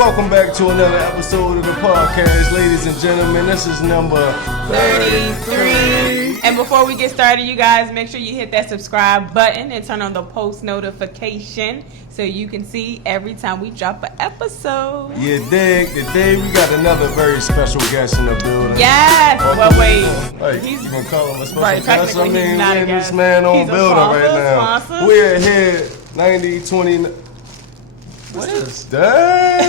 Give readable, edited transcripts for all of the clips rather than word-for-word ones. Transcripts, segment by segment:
Welcome back to another episode of the podcast, ladies and gentlemen. This is number 33. And before we get started, you guys, make sure you hit that subscribe button and turn on the post notification so you can see every time we drop an episode. You dig? Today we got another very special guest in the building. Yes. Well, wait. Like, you can call him a special right, guest. I mean, he's not we're a in this guest. man on He's a building sponsor, right now. sponsor. We're here 90-20. What is that? You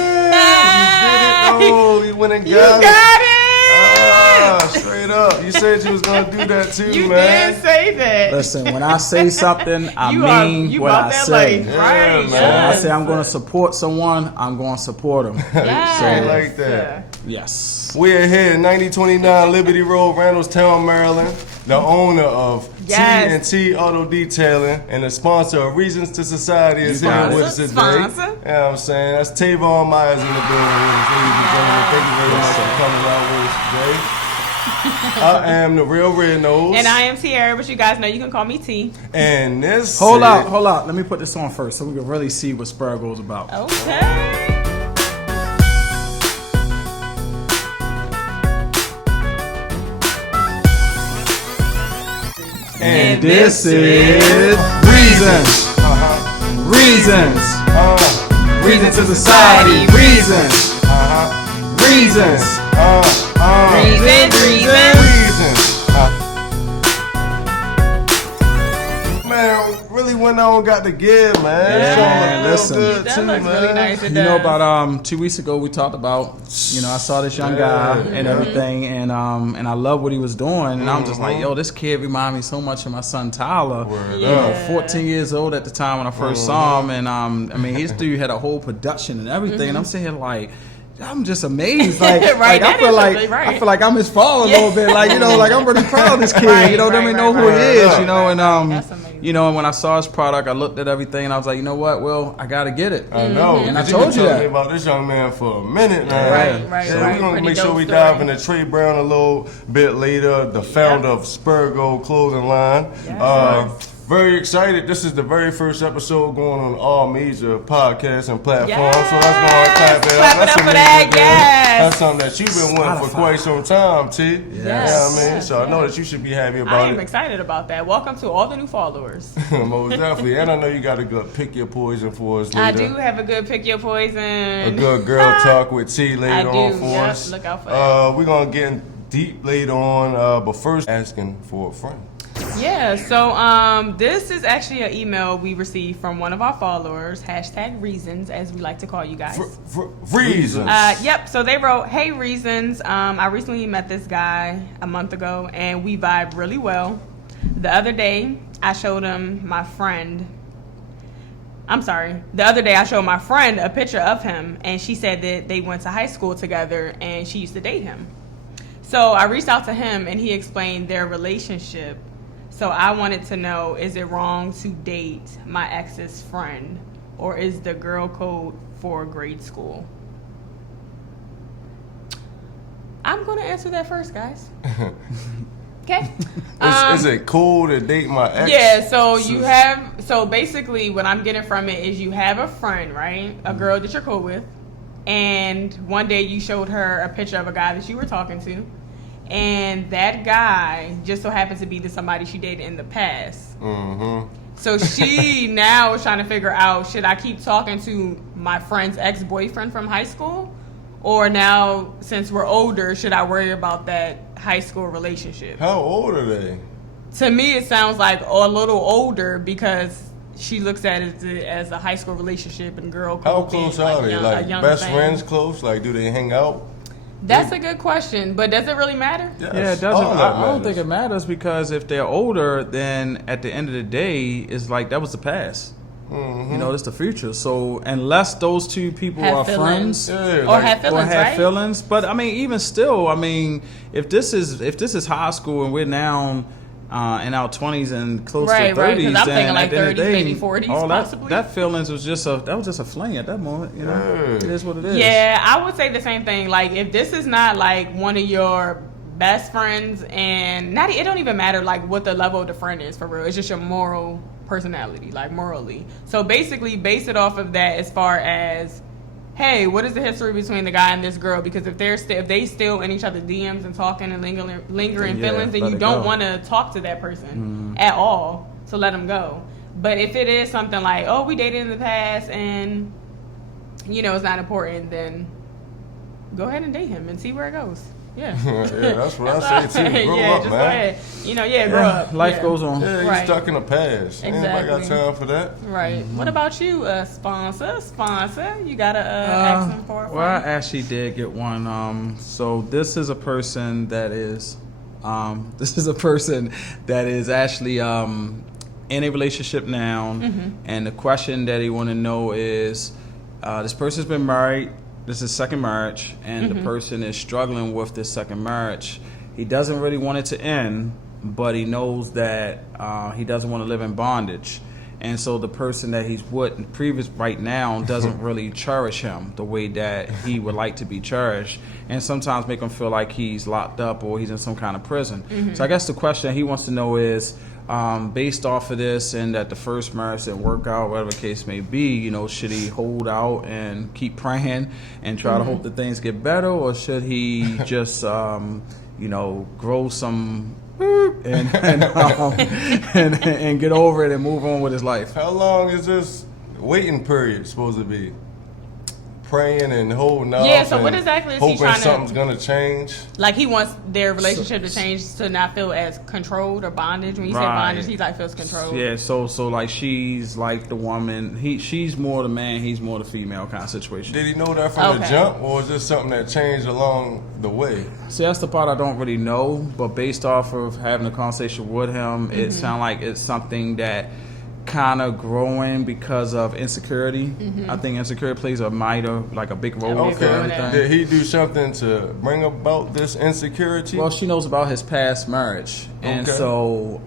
did it. Oh, you went and You got got it. Straight up. You said you was going to do that too, You man. did say that. Listen, when I say something, I mean what I say. Right. man. So when I say I'm going to support someone, I'm going to support them. Yes. Say like that. Yes. We're here, 9029 Liberty Road, Randallstown, Maryland. The owner of T&T Auto Detailing and the sponsor of Reasons2Society is here with us today. Sponsor. You know what I'm saying? That's Tavon Myers in the building with us, ladies and gentlemen. Thank you very much for coming out with us today. I am the real Red Nose. And I am Tierra, but you guys know you can call me T. And this Hold out. Let me put this on first so we can really see what Spur goes about. Okay. And this is Reasons. Reasons. Reasons to Society. Reasons. Reasons. Reasons. Man, really went on, got to give, man. Yeah, listen. listen. That looks really nice. You know, about 2 weeks ago we talked about, I saw this young guy and everything, and I love what he was doing, and I'm just like, yo, this kid reminded me so much of my son Tyler. 14 years old at the time when I first saw him, and I mean, his dude had a whole production and everything, and I'm sitting here like, I'm just amazed. Like, Right, I feel like I'm his father a little bit. Like, like I'm really proud of this kid. Let me know who he is. And That's amazing. And when I saw his product, I looked at everything, and I was like, you know what? Well, I gotta get it. I know. And I You've told been you telling that me about this young man for a minute now. Right. So we're gonna make sure we dive into Trey Brown a little bit later, the founder of Spurgo Clothing Line. Yes. Very excited. This is the very first episode going on all major podcasts and platforms. Yes. So let's go and clap it up. Clap it up for that, yes. That's something that you've been wanting for quite some time, T. Yes. You know what I mean? So I know that you should be happy I about am it. excited about that. Welcome to all the new followers. Most definitely. And I know you got a good pick your poison for us later. I do have a good pick your poison. A good girl talk with T later on for us. Look out for that. We're going to get in deep later on, but first asking for a friend. Yeah, so this is actually an email we received from one of our followers, #Reasons, as we like to call you guys. Reasons. Yep, so they wrote, "Hey Reasons, I recently met this guy a month ago and we vibed really well. The other day I showed my friend a picture of him, and she said that they went to high school together and she used to date him. So I reached out to him and he explained their relationship. So I wanted to know, is it wrong to date my ex's friend, or is the girl code for grade school?" I'm going to answer that first, guys. Okay. Is it cool to date my ex? Yeah, so basically what I'm getting from it is you have a friend, right? A girl that you're cool with. And one day you showed her a picture of a guy that you were talking to. And that guy just so happens to be somebody she dated in the past. Mm-hmm. So she now is trying to figure out, should I keep talking to my friend's ex-boyfriend from high school? Or now, since we're older, should I worry about that high school relationship? How old are they? To me, it sounds like a little older because she looks at it as a high school relationship and girl code. How close are they? Like best friends close? Like, do they hang out? That's a good question, but does it really matter? Yes. Yeah, it doesn't. I don't think it matters, because if they're older, then at the end of the day, it's like that was the past. Mm-hmm. That's the future. So unless those two people Have are feelings. friends, Or have feelings, right? feelings, but I mean, even still, I mean, if this is high school and we're now in our 20s and close to 30s, right, 'cause I'm then thinking like at the end of the 30s, day, maybe 40s, all possibly. that feelings was just a fling at that moment. It is what it is. Yeah, I would say the same thing. Like, if this is not like one of your best friends, and it don't even matter like what the level of the friend is for real. It's just your moral personality, like morally. So basically, base it off of that as far as hey, what is the history between the guy and this girl? Because if they still in each other's DMs and talking and lingering feelings, then you don't want to talk to that person at all. So let them go. But if it is something like, oh, we dated in the past and it's not important, then go ahead and date him and see where it goes. Yeah. Yeah, that's what I say too. Grow up, just man. Go ahead. Grow up. Life goes on. Yeah, you're stuck in the past. Exactly. Anybody got time for that? Right. What about you, sponsor? You got to ask them for a Well, I actually did get one. So this is a person that is actually in a relationship now, and the question that he want to know is, this person's been married. This is second marriage, and the person is struggling with this second marriage. He doesn't really want it to end, but he knows that he doesn't want to live in bondage. And so the person that he's with previous right now doesn't really cherish him the way that he would like to be cherished, and sometimes make him feel like he's locked up or he's in some kind of prison. So I guess the question he wants to know is, based off of this and that the first marriage didn't work out, whatever the case may be, should he hold out and keep praying and try to hope that things get better, or should he just, grow some and get over it and move on with his life? How long is this waiting period supposed to be? Praying and holding out. Yeah, so what exactly is he hoping trying to... something's going to change? Like he wants their relationship to change to not feel as controlled or bondage. When you say bondage, he like feels controlled. Yeah, so like she's like the woman. She's more the man, he's more the female kind of situation. Did he know that from the jump, or is this something that changed along the way? See, that's the part I don't really know, but based off of having a conversation with him, it sounds like it's something that kind of growing because of insecurity. I think insecurity plays a big role for everything. Did he do something to bring about this insecurity? Well, she knows about his past marriage, and so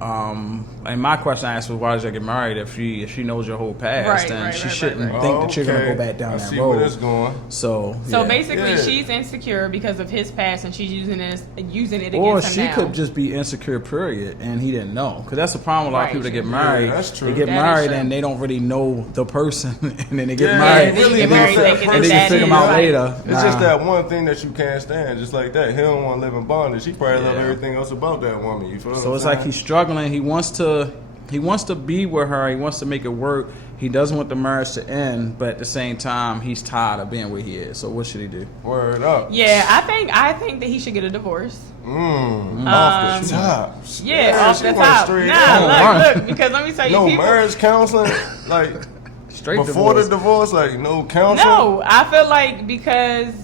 and my question I asked was, why did you get married? If she knows your whole past, then she shouldn't think that you're gonna go back down that road. I see where it's going. So basically, she's insecure because of his past, and she's using it against him or now. she could just be insecure, period, and he didn't know. Because that's the problem with a lot of people that get married. Yeah, that's true. They get married and they don't really know the person, and then they get married. And they can figure them out later. It's just that one thing that you can't stand, just like that. He don't want to live in bondage. He probably love everything else about that woman. You feel what I'm saying? It's like he's struggling. He wants to be with her. He wants to make it work. He doesn't want the marriage to end, but at the same time, he's tired of being where he is. So what should he do? Word up. Yeah, I think that he should get a divorce. Off the top. Yeah, off the top. Look, because let me tell you, no marriage counseling, like straight before divorce. the divorce, like no counseling. No, I feel like because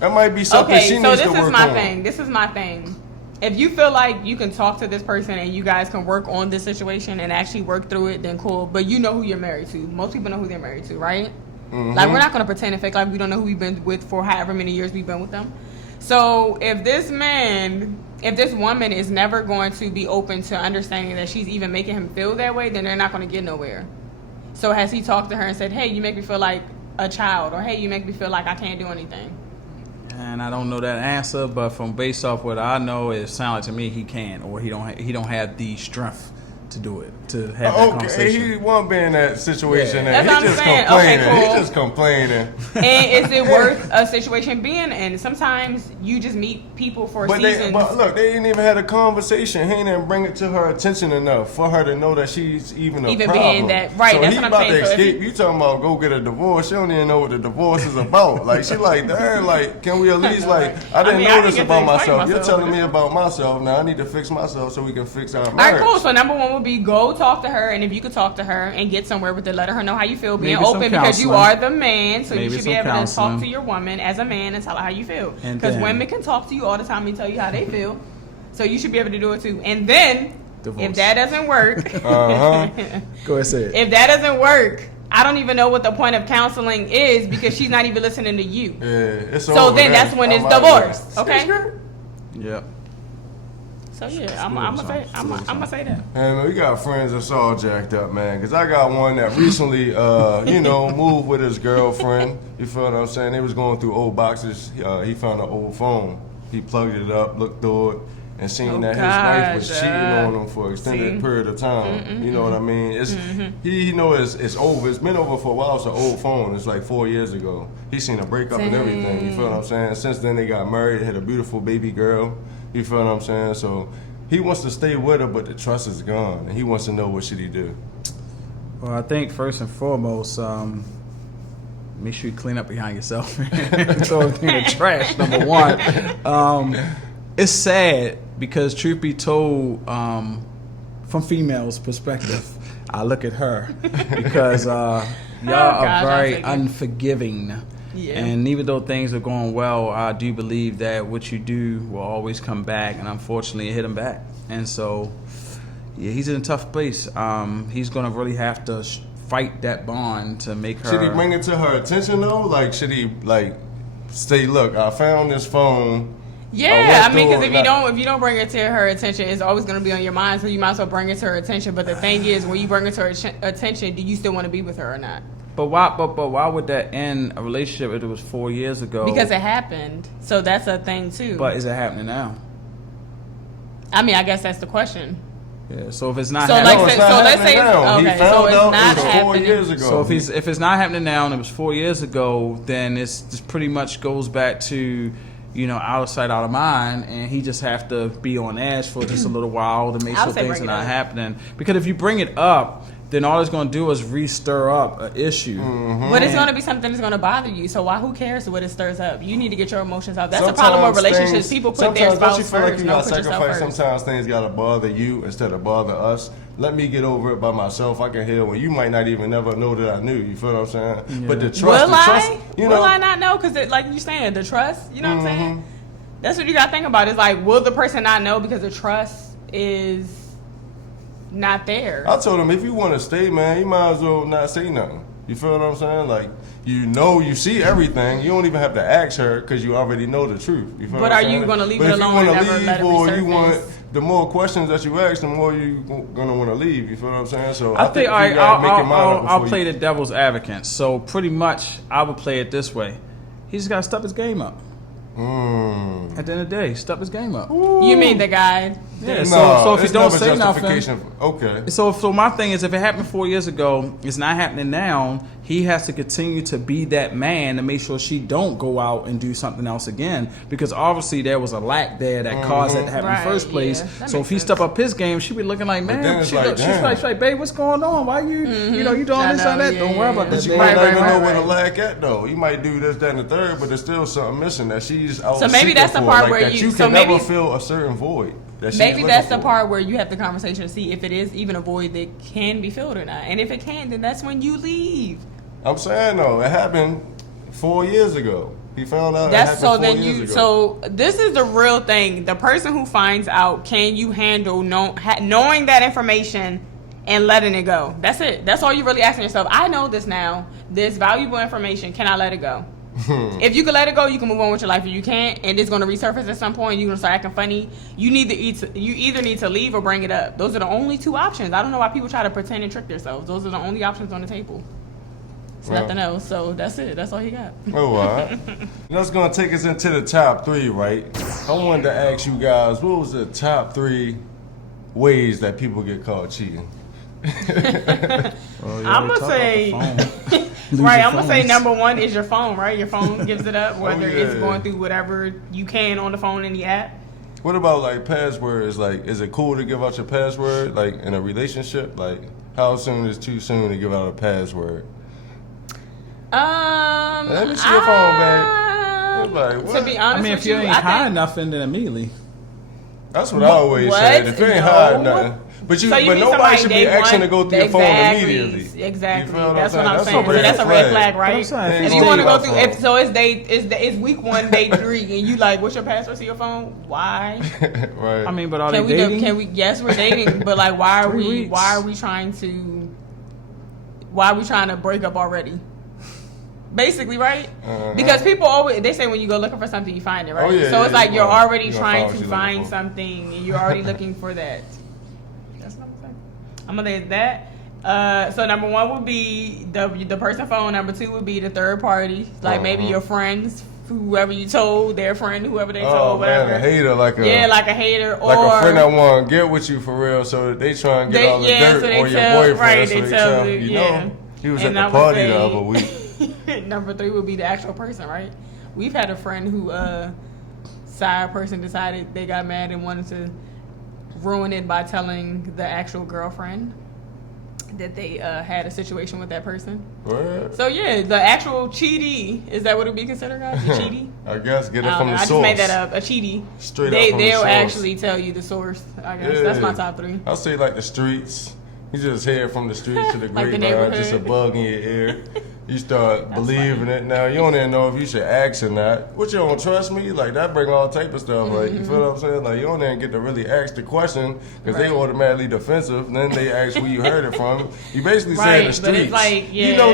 that might be something she needs to work on. This is my thing. If you feel like you can talk to this person and you guys can work on this situation and actually work through it, then cool. But you know who you're married to. Most people know who they're married to, right? Like, we're not going to pretend and fake like we don't know who we've been with for however many years we've been with them. So if this woman is never going to be open to understanding that she's even making him feel that way, then they're not going to get nowhere. So has he talked to her and said, hey, you make me feel like a child, or hey, you make me feel like I can't do anything? And I don't know that answer, but from based off what I know, it sounds like to me he can't, or he don't have the strength to do it, to have that conversation. He won't be in that situation. Yeah. That's He's just saying. complaining. Okay, cool. He's just complaining. And is it worth a situation being in? Sometimes you just meet people for seasons. But look, they didn't even have a conversation. He didn't bring it to her attention enough for her to know that she's even a problem. Being that, right, so that's he what I'm about saying. to escape. You talking about go get a divorce. She don't even know what the divorce is about. Like, she like, damn, like, can we at least, like, I didn't know this about myself. You're telling me about myself. Now I need to fix myself so we can fix our marriage. All right, cool. So number one would be go talk to her, and if you could talk to her and get somewhere with it, let her know how you feel, being open, because you are the man, so you should be able to talk to your woman as a man and tell her how you feel. Because women can talk to you all the time and tell you how they feel, so you should be able to do it too. And then, if that doesn't work, go ahead, say it. If that doesn't work, I don't even know what the point of counseling is, because she's not even listening to you. Yeah, it's so then that's when it's divorce. Okay. Yeah. So yeah, I'm gonna say that. Hey man, we got friends that's all jacked up, man. Because I got one that recently, moved with his girlfriend. You feel what I'm saying? They was going through old boxes. He found an old phone. He plugged it up, looked through it, and seeing that his wife was cheating on him for an extended period of time. You know what I mean? It's he know it's over. It's been over for a while. It's an old phone. It's like 4 years ago. He seen a breakup and everything. You feel what I'm saying? Since then they got married, had a beautiful baby girl. You feel what I'm saying? So he wants to stay with her, but the trust is gone, and he wants to know what should he do. Well, I think first and foremost, make sure you clean up behind yourself and throw everything in the trash. Number one, it's sad because truth be told, from females' perspective, I look at her because y'all are very unforgiving. Yeah. And even though things are going well, I do believe that what you do will always come back, and unfortunately it hit him back. And so, yeah, he's in a tough place. He's going to really have to fight that bond to make her... Should he bring it to her attention, though? Like, should he, like, say, look, I found this phone... Yeah, I mean, because if you don't bring it to her attention, it's always going to be on your mind. So you might as well bring it to her attention. But the thing is, when you bring it to her attention, do you still want to be with her or not? But why would that end a relationship if it was 4 years ago? Because it happened. So that's a thing too. But is it happening now? I mean, I guess that's the question. Yeah. So if it's not, so happening, let's say okay. So it's not happening 4 years ago. So if it's not happening now and it was 4 years ago, then it's just pretty much goes back to, you know, out of sight, out of mind, and he just have to be on edge for just a little while to make sure things are not happening. Because if you bring it up, then all it's going to do is re-stir up an issue. But it's going to be something that's going to bother you. So who cares what it stirs up? You need to get your emotions out. That's the problem with relationships. People put their spouse first. Don't you feel like you got to sacrifice? First. Sometimes things got to bother you instead of bother us. Let me get over it by myself. I can heal when you might not even never know that I knew. You feel what I'm saying? Yeah. But the trust, will I not know? Because like you're saying, the trust, you know what I'm saying? That's what you got to think about. It's like, will the person not know because the trust is not there? I told him, if you want to stay, man, you might as well not say nothing. You feel what I'm saying? Like, you see everything. You don't even have to ask her because you already know the truth. You feel but what I'm are you going to leave it alone and never let it resurface? The more questions that you ask, the more you're going to want to leave. You feel what I'm saying? So I think I'll play the devil's advocate. So pretty much, I would play it this way. He just got to step his game up. At the end of the day, step his game up. You mean the guy? Yeah. So if you don't say nothing, okay. So my thing is, if it happened 4 years ago, it's not happening now. He has to continue to be that man to make sure she don't go out and do something else again, because obviously there was a lack there that caused that to happen in the first place. Yeah, so if he step up his game, she be looking like, man, she's like, babe, what's going on? Why you you doing this and that? Don't worry about that. But you might not even know where the lack at though. You might do this, that, and the third, but there's still something missing that she's out. So maybe that's the part where you can never feel a certain void. Maybe that's the part where you have the conversation to see if it is even a void that can be filled or not. And if it can, then that's when you leave. I'm saying though, it happened 4 years ago. He found out. That's so then you. So this is the real thing. The person who finds out, can you handle knowing that information and letting it go? That's it. That's all you're really asking yourself. I know this now. This valuable information. Can I let it go? If you can let it go, you can move on with your life. If you can't, and it's going to resurface at some point, you're going to start acting funny. You either need to leave or bring it up. Those are the only two options. I don't know why people try to pretend and trick themselves. Those are the only options on the table. It's nothing else. So that's it. That's all he got. Oh, all right. That's going to take us into the top 3, right? I wanted to ask you guys, what was the top 3 ways that people get caught cheating? I'm gonna say, right? I'm gonna say number 1 is your phone, right? Your phone gives it up, whether it's going through whatever you can on the phone in the app. What about like passwords? Like, is it cool to give out your password, like in a relationship? Like, how soon is too soon to give out a password? Let me see your phone, babe. Like, what? To be honest, if you ain't hiding nothing, then immediately. That's what I always say. If you ain't hiding nothing. But nobody should be asking to go through your phone immediately. Exactly. That's what I'm saying. So that's a red flag, right? If you want to go through, it's week 1, day 3, and you like, what's your password to your phone? Why? Right. I mean, but are they dating? Yes, we're dating, but like, why are we trying to break up already? Basically, right? Because people always, they say when you go looking for something, you find it, right? So it's like you're already trying to find something, and you're already looking for that. That's what I'm saying. I'm gonna say that. So number 1 would be the person phone. Number 2 would be the third party, like maybe your friend's whoever you told, their friend, whoever they told, whatever. Man, a hater, like a hater, like or a friend that want to get with you for real, so that they try and get all the dirt, so or your tell, boyfriend, right, so they tell you, you know, he was and at the party the other week. Number 3 would be the actual person, right? We've had a friend who side person decided they got mad and wanted to ruin it by telling the actual girlfriend that they had a situation with that person. What? So yeah, the actual cheatee, is that what it would be considered, guys? The cheatee? I guess get it from the I source. I just made that up. A cheatee. Straight up from the They'll source. actually tell you the source. I guess that's my top 3. I'll say like the streets. You just hear it from the streets to the Like the grapevine, just a neighborhood. bug in your ear. You start believing it. Now you don't even know if you should ask or not. What, you don't trust me? Like that bring all type of stuff. Like you feel what I'm saying? Like you don't even get to really ask the question because they automatically defensive. And then they ask who you heard it from. You basically saying the streets. But it's like, You know,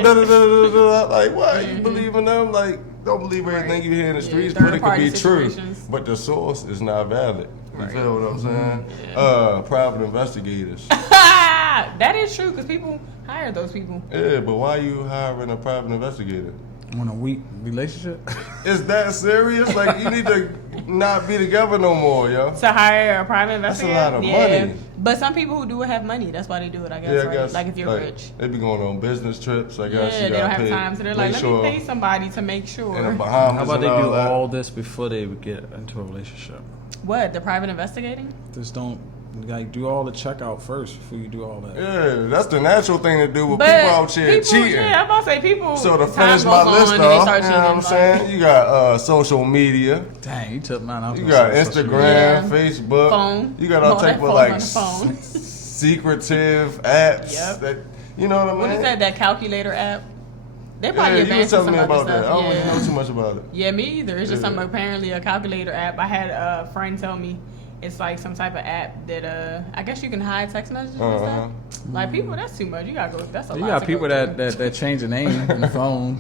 like what? You believe in them? Like don't believe everything you hear in the streets, but it could be true. But the source is not valid. You feel what I'm saying? Private investigators. That is true because people hire those people. Yeah, but why you hiring a private investigator? On a weak relationship? Is that serious? Like you need to not be together no more, yo. To hire a private investigator? That's a lot of money. But some people who do it have money. That's why they do it, I guess, Yeah, I right? guess, Like if you're rich. They be going on business trips, I guess. Yeah, you they don't gotta have pay, time. So they're like, make let me sure pay somebody to make sure. in the Bahamas. How about they and do that. all this before they get into a relationship? What, the private investigating? Just don't, like, do all the checkout first before you do all that. Yeah, that's the natural thing to do with people out here cheating. Yeah, I'm about to say people. So to time finish my goes list on and they off, start you know what I'm cheating, saying? You got social media. Dang, you took mine out. You got Instagram, Yeah. Facebook. Phone. You got all type of phone's like on the phone. secretive apps. Yep. That, you know what I mean? What is that? That calculator app? They probably Yeah, you was advanced telling me some about other that. stuff. I don't really know too much about it. Yeah, me either. It's just Yeah. some apparently a calculator app. I had a friend tell me it's like some type of app that I guess you can hide text messages and stuff. Like people, that's too much. You gotta go. That's a lot. You got to people go that change the name in the phone.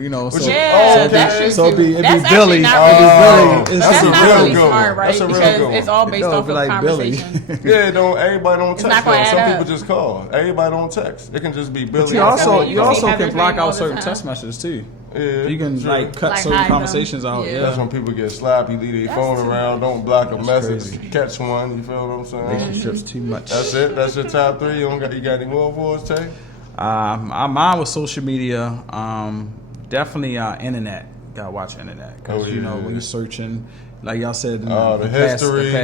You know, so Yeah, okay. that's true. so too. it'd be That's Billy. actually not It'd be really- Billy. That's That's a not real really good one. smart, right? That's a real Because good one. it's all based No, off it'd be of like Billy. conversation. Yeah, everybody don't It's text not gonna though. add Some up. people just call. Everybody don't text. It can just be Billy. You Yeah, also you you can also see can Heather's block name all out the certain time. text messages too. Yeah, You can true. like cut Like certain hide them. conversations out. Yeah. Yeah, That's when people get sloppy, leave their That's phone too around, much. don't block a That's message, crazy. catch one. You feel what I'm saying? relationships too much. That's it. That's your top 3. You got any more for us, Tay? Mine was social media. Definitely internet. Gotta watch internet because you know when you're searching, like y'all said, The past- history. yeah,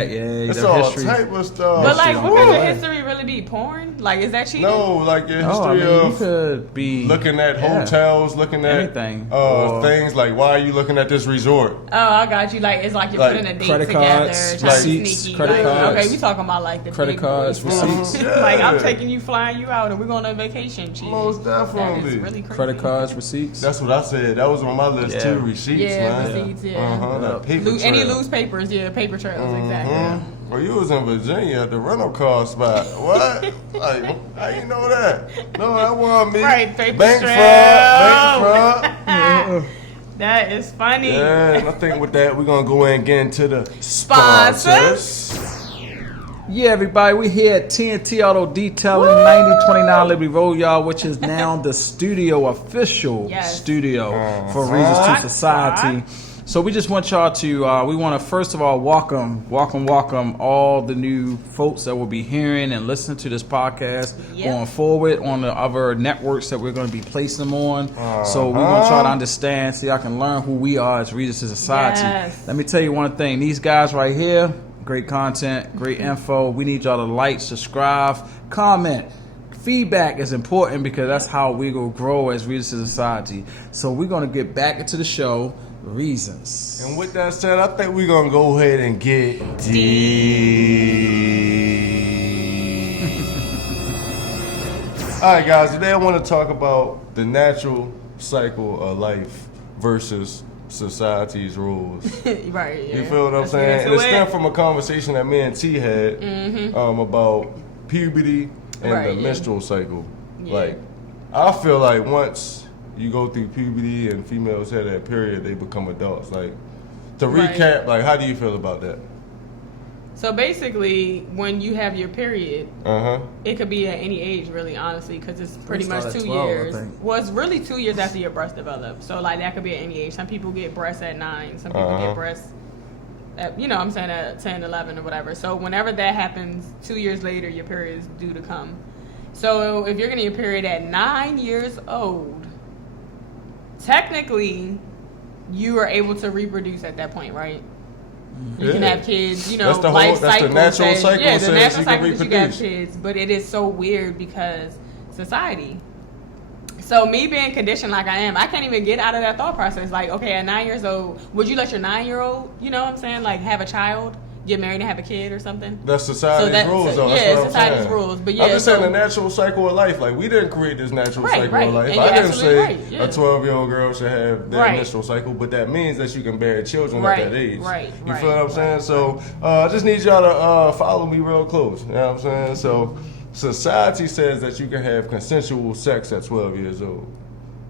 It's the all history. type of stuff. But like, shit what on could there. the history really be? Porn? Like, is that cheating? No, like your Oh, I history mean, you of could be looking at hotels, looking at Anything. Or- things like why are you looking at this resort? Oh, I got you. Like, it's like you're Like putting a date credit together, cards, trying to be receipts, sneaky. credit Like, cards. okay, we talking about like the Credit big cards, boys. receipts. Like, I'm Yeah. taking you, flying you out, and we're going on vacation. Cheating. Most That definitely. is really crazy. credit cards, receipts. That's what I said. That was on my list Yeah. too. Receipts, Yeah, man. receipts, yeah. That paper Any trail. loose papers, yeah, paper trails, exactly. Well, you was in Virginia at the rental car spot. What? Like, how you know that? No, that wasn't me. Right, paper Bank trail. fraud. Bank fraud. That is funny. Yeah, and I think with that, we're going to go in and get into the Sponsors. sponsors. Yeah, everybody, we here at TNT Auto Detailing, 9029 Liberty Road, y'all, which is now the studio, official Yes. studio for Reasons to What? Society. So we just want y'all to, we want to first of all welcome all the new folks that will be hearing and listening to this podcast Yep. going forward on the other networks that we're going to be placing them on. So we want y'all to understand so y'all can learn who we are as Reasons to Society. Yes. Let me tell you one thing. These guys right here, great content, great info. We need y'all to like, subscribe, comment. Feedback is important because that's how we will grow as Reasons to Society. So we're going to get back into the show, Reasons. And with that said, I think we're going to go ahead and get deep. All right, guys, today I want to talk about the natural cycle of life versus society's rules. Right, yeah. You feel what I'm Let's saying? get And into it stemmed from a conversation that me and T had about puberty and Right, the yeah. menstrual cycle. Yeah. Like, I feel like once you go through puberty and females have that period, they become adults. Like, to Right. recap, like, how do you feel about that? So basically, when you have your period, it could be at any age, really, honestly, because it's pretty much 2 years. Well, it's really 2 years after your breast develops. So, like, that could be at any age. Some people get breasts at 9. Some people get breasts at, you know what I'm saying, at 10, 11, or whatever. So, whenever that happens, 2 years later, your period is due to come. So, if you're getting your period at 9 years old, technically, you are able to reproduce at that point, right? You can have kids, you know, life cycle. The natural cycle. Yeah, the natural cycle that you can have kids. But it is so weird because society. So me being conditioned like I am, I can't even get out of that thought process. Like, okay, at 9 years old, would you let your 9-year-old, you know what I'm saying, like have a child, get married and have a kid or something? That's society's rules, though. Yeah, that's society's rules. But yeah, I'm just saying the natural cycle of life. Like, we didn't create this natural cycle of life. And I didn't say a 12-year-old girl should have their menstrual cycle, but that means that you can bear children at that age. You feel what I'm saying? So I just need y'all to follow me real close. You know what I'm saying? So society says that you can have consensual sex at 12 years old.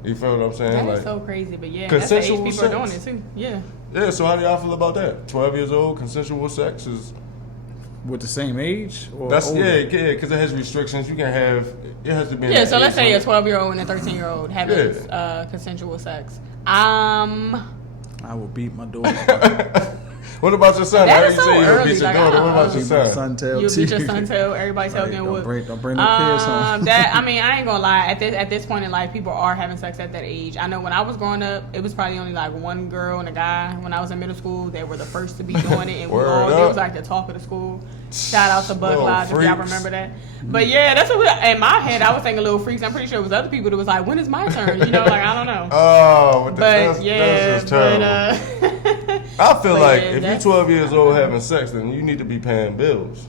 You feel what I'm saying? That is so crazy, but yeah, that's the age people are doing it too. Yeah. Yeah, so how do y'all feel about that? 12 years old, consensual sex is... With the same age? Or that's older? Yeah, because it has restrictions. You can have... It has to be... Yeah, so let's say a 12-year-old and a 13-year-old having consensual sex. I will beat my daughter. What about your son? That How is you so say you'll early. beat your daughter? What about your son? You'll beat your son tail. Everybody's tail getting whooped. Don't bring no kids home. That, I mean, I ain't gonna lie. At this point in life, people are having sex at that age. I know when I was growing up, it was probably only like one girl and a guy. When I was in middle school, they were the first to be doing it, and it was like the talk of the school. Shout out to Bug Lodge if y'all remember that. But yeah, that's what in my head I was thinking little freaks. I'm pretty sure it was other people that was like, when is my turn? You know, like I don't know. Oh, that's just terrible. I feel like if you're 12 years old having sex, then you need to be paying bills.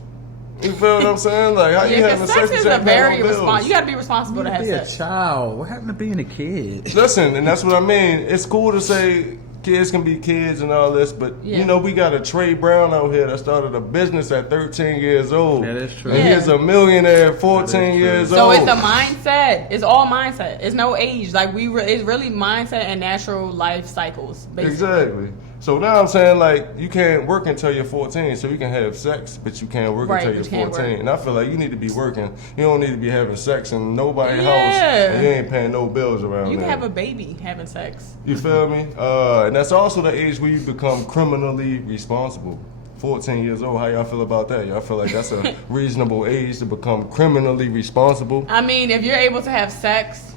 You feel what I'm saying? Like, how you having sex is a very responsible. You got to be responsible to have sex. Be a child. What happened to being a kid? Listen, and that's what I mean. It's cool to say kids can be kids and all this, but you know, we got a Trey Brown out here that started a business at 13 years old. That is true. And he's a millionaire at 14 years old. So it's a mindset. It's all mindset. It's no age. Like it's really mindset and natural life cycles. Basically. Exactly. So now I'm saying, like, you can't work until you're 14, so you can have sex, but you can't work until you're 14. And I feel like you need to be working. You don't need to be having sex in nobody's house, and you ain't paying no bills around You there. can have a baby having sex. You feel me? And that's also the age where you become criminally responsible. 14 years old, how y'all feel about that? Y'all feel like that's a reasonable age to become criminally responsible? I mean, if you're able to have sex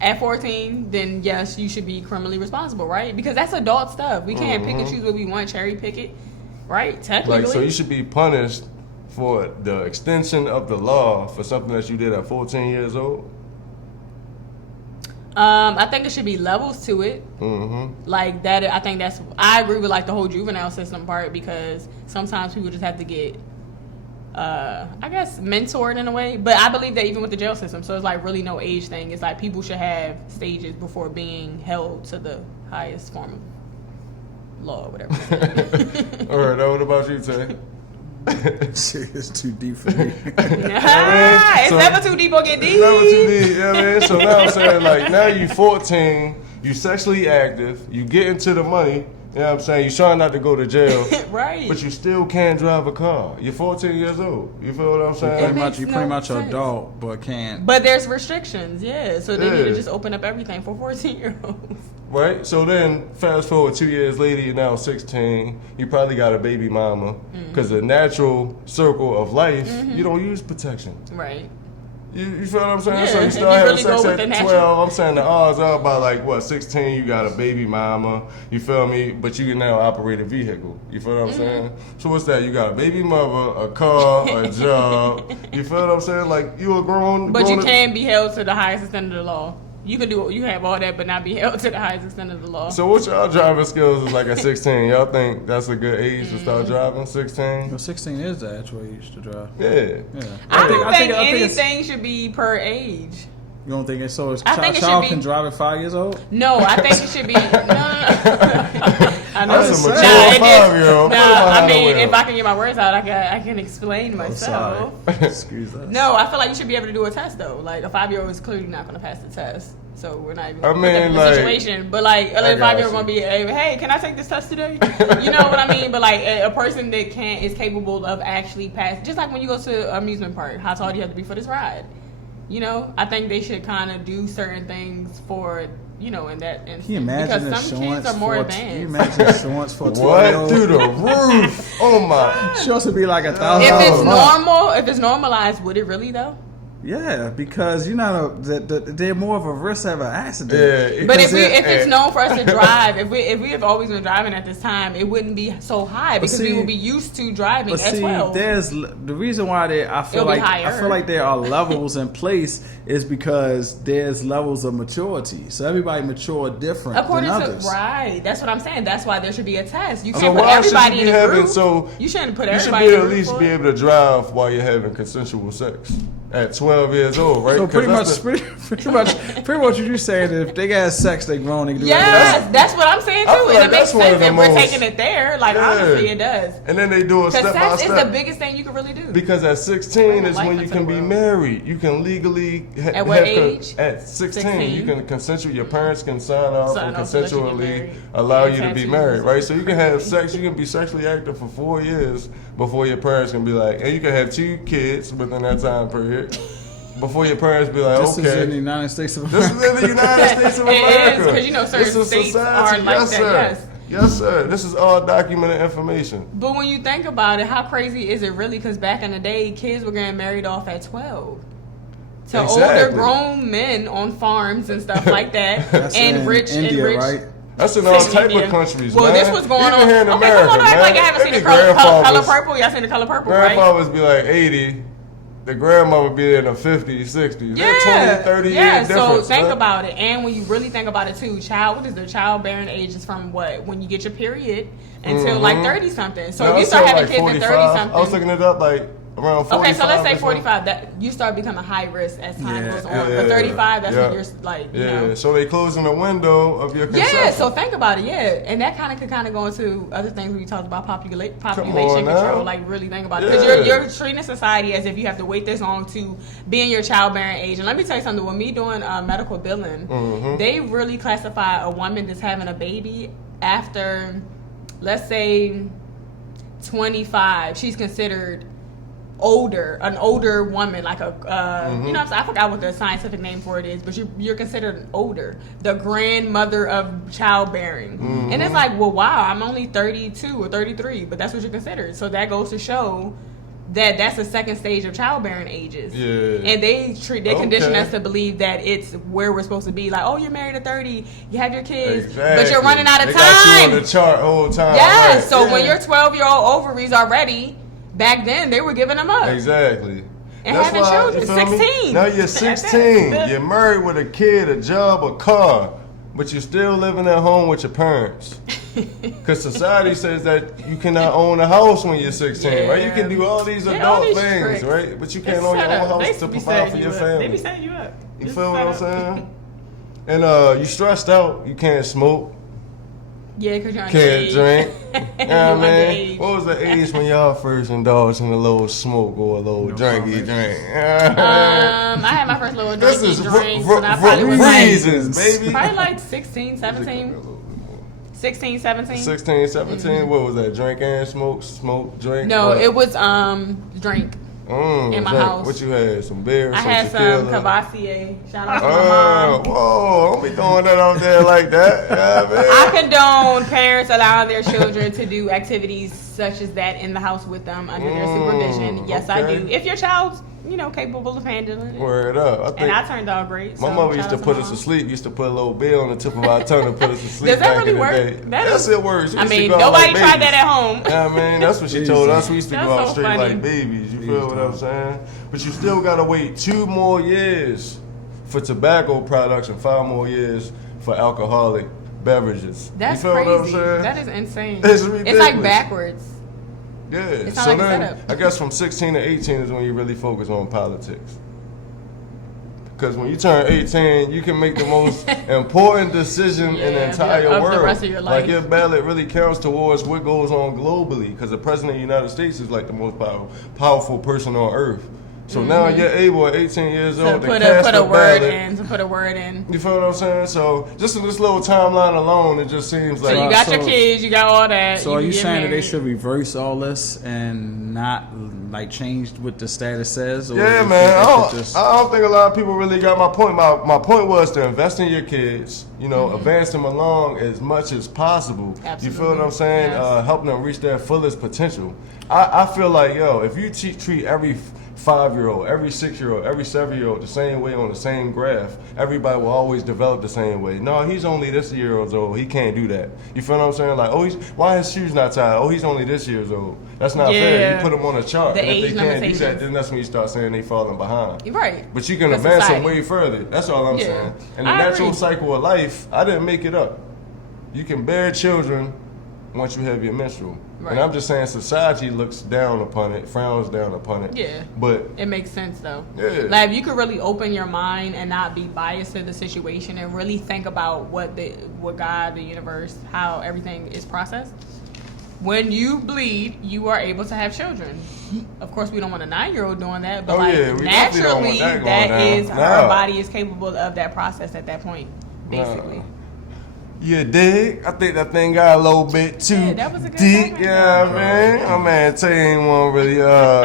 at 14, then yes, you should be criminally responsible, right? Because that's adult stuff. We can't pick and choose what we want, cherry pick it, right? Technically. Like, so you should be punished for the extension of the law for something that you did at 14 years old? I think it should be levels to it. Like that, I agree with like the whole juvenile system part, because sometimes people just have to get I guess mentored in a way, but I believe that even with the jail system, so it's like really no age thing. It's like people should have stages before being held to the highest form of law or whatever. All right, now what about you, Tay? It's too deep for me. It's never too deep or get deep. It's never too deep, yeah, man. So now I'm saying, like, now you 14, you sexually active, you get into the money. You know what I'm saying? You're trying not to go to jail. Right. But you still can't drive a car. You're 14 years old. You feel what I'm saying? You're pretty much an adult, but can't. But there's restrictions, yeah. So they need to just open up everything for 14-year-olds. Right? So then, fast forward 2 years later, you're now 16. You probably got a baby mama. Because the natural circle of life, you don't use protection. Right. You feel what I'm saying? Yeah, so you start having really sex at 12. I'm saying the odds are by like, what, 16, you got a baby mama. You feel me? But you can now operate a vehicle. You feel what I'm saying? So what's that? You got a baby mother, a car, a job. You feel what I'm saying? Like, you a grown... But you can be held to the highest extent of the law. You have all that, but not be held to the highest extent of the law. So what y'all driving skills is like at 16? Y'all think that's a good age to start driving, 16? Well, 16 is the actual age to drive. Yeah. I don't think anything should be per age. You don't think it's so? I child can drive at 5 years old? No, I think it should be. No. I know. That's a mature 5-year-old. I mean, if I can get my words out, I can explain myself. Excuse us. No, I feel like you should be able to do a test though. Like a 5-year-old is clearly not going to pass the test. So we're not even I looking at mean, the like, situation. But like, if I'm going to be, hey, can I take this test today? You know what I mean? But like, a person that is capable of actually passing, just like when you go to an amusement park, how tall do you have to be for this ride? You know, I think they should kind of do certain things for, you know, in that instance. Can you imagine because some kids are more advanced. Can you imagine insurance for what? Through the roof? Oh my! Insurance would be like $1,000. If it's normal, if it's normalized, would it really though? Yeah, because you know they're more of a risk to have an accident. Yeah, but if it's known for us to drive, if we have always been driving at this time, it wouldn't be so high because we would be used to driving at 12. There's the reason why I feel like there are levels in place is because there's levels of maturity. So everybody mature different according than others. Right. That's what I'm saying. That's why there should be a test. You can't put everybody in a group. You shouldn't put everybody in a group. You should at least be able to drive while you're having consensual sex. At 12 years old, right? So pretty much what you're saying is if they got sex, they grown. They can do that's what I'm saying too, and it makes sense if we're taking it there. Like honestly, it does. And then they do a step by step. Because sex is the biggest thing you can really do. Because at 16 is when you can be married. You can legally at what age? At 16, you can consensually. Your parents can sign off and consensually allow you to be married, right? So you can have sex. You can be sexually active for 4 years before your parents can be like, and you can have 2 kids within that time period. Before your parents be like, this is in the United States of America. This is in the United States of America. It is, because you know certain states are like that, Yes, sir. This is all documented information. But when you think about it, how crazy is it really? Because back in the day, kids were getting married off at 12. To older grown men on farms and stuff like that. and rich. Right? That's in all type of countries, well, man. this was going on. Even here in America, come on, act like you haven't seen the color purple. Y'all seen the color purple, right? Grandfathers be like 80. The grandma would be in the 50s, 60s. Yeah. 20, 30 years difference. So think about it. And when you really think about it too, what is the childbearing age is from what? When you get your period until like 30-something. So if you start having kids at 30-something. I was looking it up like around 45. Okay, so let's say 45. That you start becoming high risk as time goes on. But 35, that's when you're like, you know. So they closing the window of your consumption. Yeah, so think about it, and that could go into other things we talked about, population control. Like really think about it, because you're treating society as if you have to wait this long to be in your childbearing age. And let me tell you something. When me doing medical billing, they really classify a woman that's having a baby after, let's say, 25. She's considered an older woman, like a you know, I forgot what the scientific name for it is, but you're considered older, the grandmother of childbearing. And it's like, well, wow, I'm only 32 or 33, but that's what you're considered. So that goes to show that that's the second stage of childbearing ages. And they condition us to believe that it's where we're supposed to be. Like, oh, you're married at 30, you have your kids, but you're running out of time. Got you on the chart whole time. So when your 12-year-old ovaries are ready, back then they were giving them up. Exactly. And having children. 16. Now you're 16. You're married with a kid, a job, a car, but you're still living at home with your parents. Because society says that you cannot own a house when you're 16, right? You can do all these adult things, right? But you can't own your own house to provide for your family. They be setting you up. You feel what I'm saying? And you stressed out. You can't smoke. Yeah, because you're can't drink. You know what I mean? Underage. What was the age when y'all first indulged in a little smoke or a little drinky drink? I had my first little drinky drink when I probably was Reasons, baby. Probably like 16, 17. 16, 17. 16, 17. What was that? Drink and smoke? Smoke, drink? No, it was drink. In my house. What you had? Some beer? I had some Cavassier. Shout out to my mom. Whoa, don't be throwing that out there like that. I condone parents allowing their children to do activities such as that in the house with them under their supervision. Yes, I do. If your child's, capable of handling it. Word up. And I turned out great. My mother used to put us to sleep. Used to put a little bell on the tip of our tongue and put us to sleep. Does that really work? Yes, it works. I mean, nobody tried that at home. That's what she told us. We used to go out straight like babies. You feel what I'm saying? But you still got to wait 2 more years for tobacco products and 5 more years for alcoholic beverages. That's you feel crazy. What I'm saying? That is insane. It's ridiculous. It's like backwards. Yeah. So then, I guess from 16 to 18 is when you really focus on politics. Because when you turn 18, you can make the most important decision in the entire world. The rest of your life. Like your ballot really counts towards what goes on globally. Because the president of the United States is like the most powerful person on earth. So now you're able at 18 years old to to put a word in. You feel what I'm saying? So just in this little timeline alone, it just seems like... So you got your kids, you got all that. So are you saying that they should reverse all this and not like change what the status says? Or yeah, man. I don't think a lot of people really got my point. My point was to invest in your kids, advance them along as much as possible. Absolutely. You feel what I'm saying? Yes. Help them reach their fullest potential. I feel like, if you treat every 5-year-old, every 6-year-old, every 7-year-old the same way on the same graph, everybody will always develop the same way. No, he's only this years old. He can't do that. You feel what I'm saying? Like, why his shoes not tied? Oh, he's only this years old. That's not fair. You put them on a chart. The and age if they can't do that, then that's when you start saying they falling behind. You're right. But you can advance them way further. That's all I'm saying. And the natural cycle of life, I didn't make it up. You can bear children once you have your menstrual. Right. And I'm just saying society looks down upon it, frowns down upon it. Yeah. But it makes sense though. Yeah. Like if you could really open your mind and not be biased to the situation and really think about what God, the universe, how everything is processed. When you bleed, you are able to have children. Of course, we don't want a 9-year-old doing that, but naturally, our body is capable of that process at that point, basically. You dig? I think that thing got a little bit too deep. Yeah, man. My man Tay ain't one really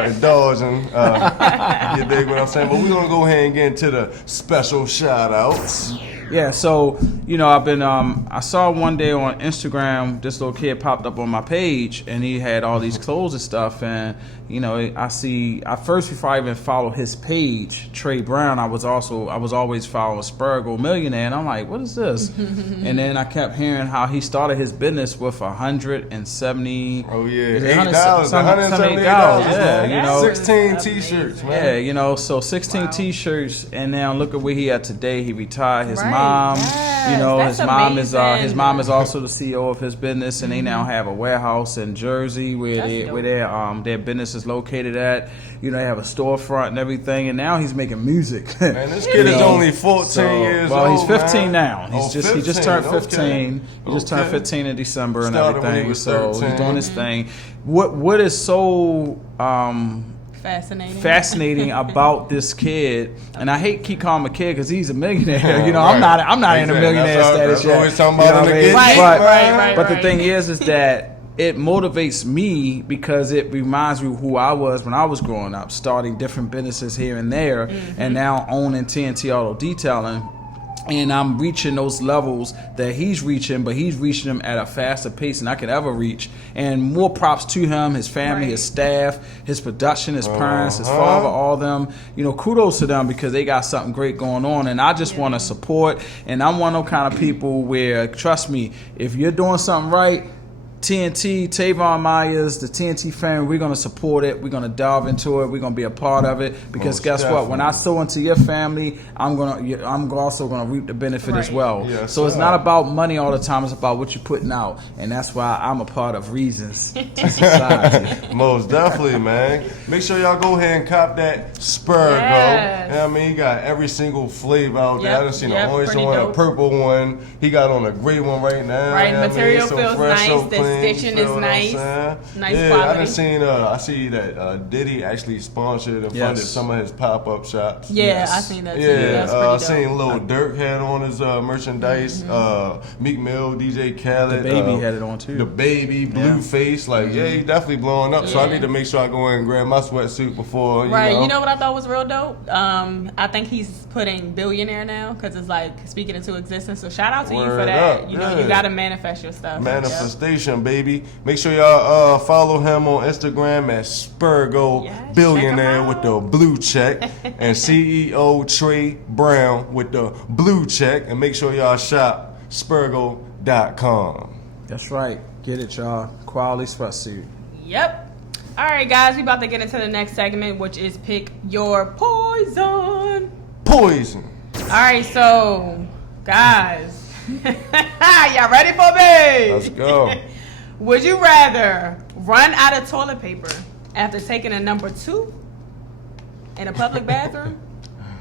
indulging. You dig what I'm saying? But we're going to go ahead and get into the special shout-outs. Yeah, so, I've been, I saw one day on Instagram, this little kid popped up on my page, and he had all these clothes and stuff, and, before I even followed his page, Trey Brown, I was always following Spurgo Millionaire, and I'm like, what is this? And then I kept hearing how he started his business with $170. Oh, yeah. $178. Yeah, 16 T-shirts, man. Yeah, so 16 T-shirts, and now look at where he at today. He retired. His mom, his mom is also the CEO of his business, and they now have a warehouse in Jersey where their business is located at. They have a storefront and everything, and now he's making music. Man, this kid is only 14 years old. Well, he's 15 now. He just turned 15. Okay. He just turned 15 in December and everything. So he's doing his thing. What is so fascinating about this kid, and I hate keep calling him a kid because he's a millionaire. I'm not in a millionaire status yet. Always talking about But the thing is that it motivates me because it reminds me of who I was when I was growing up, starting different businesses here and there, and now owning TNT Auto Detailing. And I'm reaching those levels that he's reaching, but he's reaching them at a faster pace than I could ever reach. And more props to him, his family, his staff, his production, his parents, his father, all them. Kudos to them because they got something great going on. And I just want to support. And I'm one of those kind of people where, trust me, if you're doing something right, TNT, Tavon Myers, the TNT family, we're going to support it. We're going to delve into it. We're going to be a part of it because guess what? When I sow into your family, I'm also going to reap the benefit as well. Yes, so it's not about money all the time. It's about what you're putting out. And that's why I'm a part of Reasons2Society. Most definitely, man. Make sure y'all go ahead and cop that Spurgo. Yes. He got every single flavor out there. I done seen an orange one, a purple one. He got on a gray one right now. Right, material feels nice. The stitching is nice. Nice quality. I see that Diddy actually sponsored and funded some of his pop-up shops. Yeah, I seen that too. Yeah, I seen Lil Durk had on his merchandise. Meek Mill, DJ Khaled. The Baby had it on too. The Baby, Blueface. He definitely blowing up. So I need to make sure I go in and grab my sweatsuit before, You know what I thought was real dope? I think he's putting billionaire now because it's like speaking into existence. So shout out to you for that. You got to manifest your stuff. Manifestation, baby. Make sure y'all follow him on Instagram at Spurgo Billionaire with the blue check and CEO Trey Brown with the blue check, and make sure y'all shop Spurgo.com. That's right. Get it, y'all. Quality sweatsuit. Yep. All right, guys, we about to get into the next segment, which is Pick Your Poison. Poison. All right, so, guys, y'all ready for me? Let's go. Would you rather run out of toilet paper after taking a number 2 in a public bathroom?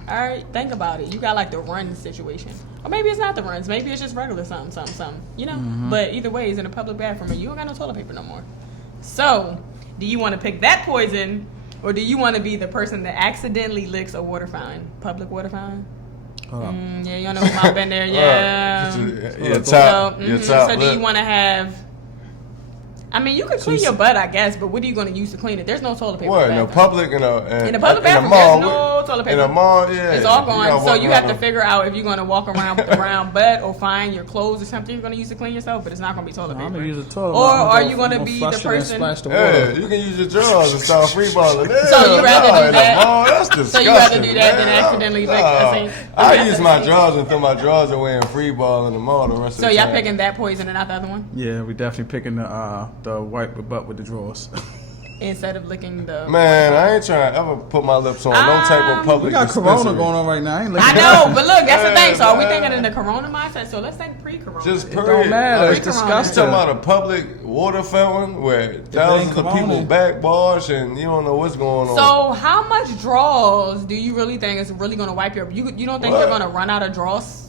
All right, think about it. You got like the run situation. Or maybe it's not the runs. Maybe it's just regular something. But either way, it's in a public bathroom and you don't got no toilet paper no more. So, do you want to pick that poison Or do you want to be the person that accidentally licks a water fountain, public water fountain? Yeah, you know who I've been there. Yeah. So do you want to have? I mean, you can clean your butt, I guess, but what are you going to use to clean it? There's no toilet paper. What, in the public? In the public bathroom, mall, there's no toilet paper. In a mall, yeah. It's all gone. So you have to figure out if you're going to walk around with a brown butt or find your clothes or something you're going to use to clean yourself, but it's not going to be toilet paper. I'm going to use a toilet. Or are you going to be the person? Yeah, you can use your drawers and start freeballing. So you rather do that? That's disgusting. So you rather do that than accidentally lick a sink? I use my drawers and throw my drawers away and freeball in the mall the rest of the time. So y'all picking that poison and not the other one? Yeah, we definitely picking the wipe the butt with the drawers. Instead of licking the... Man, I ain't trying to ever put my lips on no type of public We got dispensary. Corona going on right now. I know, but look, that's the thing. So are we thinking in the Corona mindset? So let's think pre-Corona. Just It don't matter. It's disgusting. You talking about a public water fountain where thousands of people backwash and you don't know what's going on. So how much draws do you really think is really going to wipe your... You don't think you're going to run out of draws?